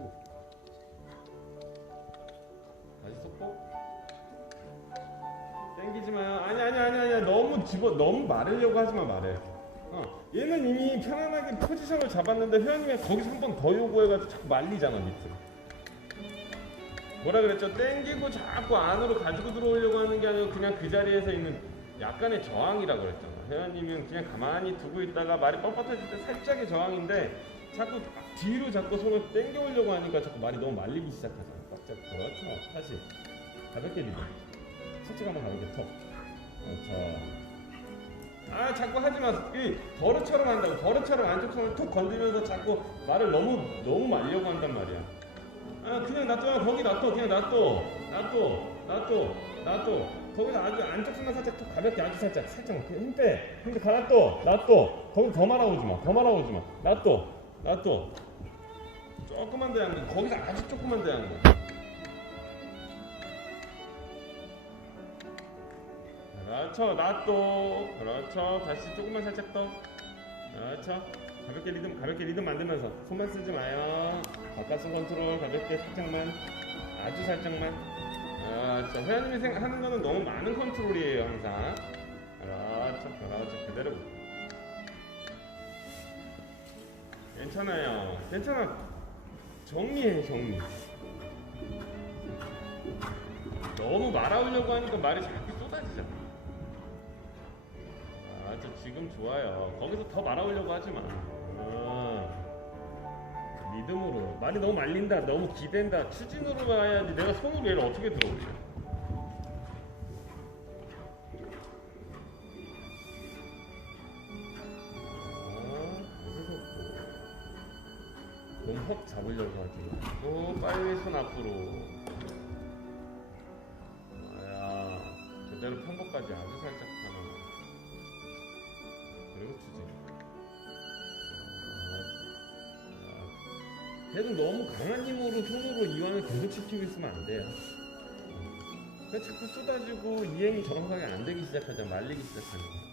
치고. 속고? 땡기지 마요. 아니 아니 아니 아니 너무 집어 너무 마르려고 하지 마 말해. 어. 얘는 이미 편안하게 포지션을 잡았는데 회원님이 거기서 한 번 더 요구해가지고 자꾸 말리잖아 밑을 뭐라 그랬죠? 땡기고 자꾸 안으로 가지고 들어오려고 하는 게 아니고 그냥 그 자리에서 있는 약간의 저항이라 그랬잖아. 회원님은 그냥 가만히 두고 있다가 말이 뻣뻣해질 때 살짝의 저항인데 자꾸 뒤로 자꾸 손을 당겨 오려고 하니까 자꾸 말이 너무 말리기 시작하잖아. 꽉 잡고 그렇죠. 다시 가볍게 리듬. 살짝 한번 가볍게 턱. 그렇죠. 아 자꾸 하지 마. 이 버릇처럼 한다고. 버릇처럼 안쪽 손을 톡 건드면서 자꾸 말을 너무 너무 말려고 한단 말이야. 아 그냥 놔둬. 거기 놔둬. 그냥 놔둬. 놔둬. 놔둬. 놔둬. 거기서 아주 안쪽 손만 살짝 톡 가볍게 아주 살짝 그냥 힘 빼. 힘 빼. 가 놔둬. 놔둬. 거기 더 말아오지 마. 더 말아오지 마. 놔둬. 놔둬. 조금만 더 거. 거기서 아주 조금만 더 거. 그렇죠. 놔둬. 그렇죠. 다시 조금만 살짝 더. 그렇죠. 가볍게 리듬, 가볍게 리듬 만들면서 손만 쓰지 마요. 바깥손 컨트롤 가볍게 살짝만, 아주 살짝만. 그렇죠. 회원님이 생- 하는 거는 너무 많은 컨트롤이에요, 항상. 그렇죠. 그렇죠. 그대로. 괜찮아요. 괜찮아. 정리해, 정리. 너무 말아오려고 하니까 말이 자꾸 쏟아지잖아. 아, 저 지금 좋아요. 거기서 더 말아오려고 하지 마. 어. 리듬으로. 말이 너무 말린다. 너무 기댄다. 추진으로 가야지. 내가 손으로 얘를 어떻게 들어올려? 몸퍽 잡으려고 하지. 또 빨리 손 앞으로. 아야, 그대로 편복까지 아주 살짝 하나. 그리고 추진. 아, 걔도 너무 강한 힘으로 손으로 이완을 계속 시키고 있으면 안 돼요. 왜 자꾸 쏟아지고 이행이 정확하게 안 되기 시작하자 말리기 시작하니까.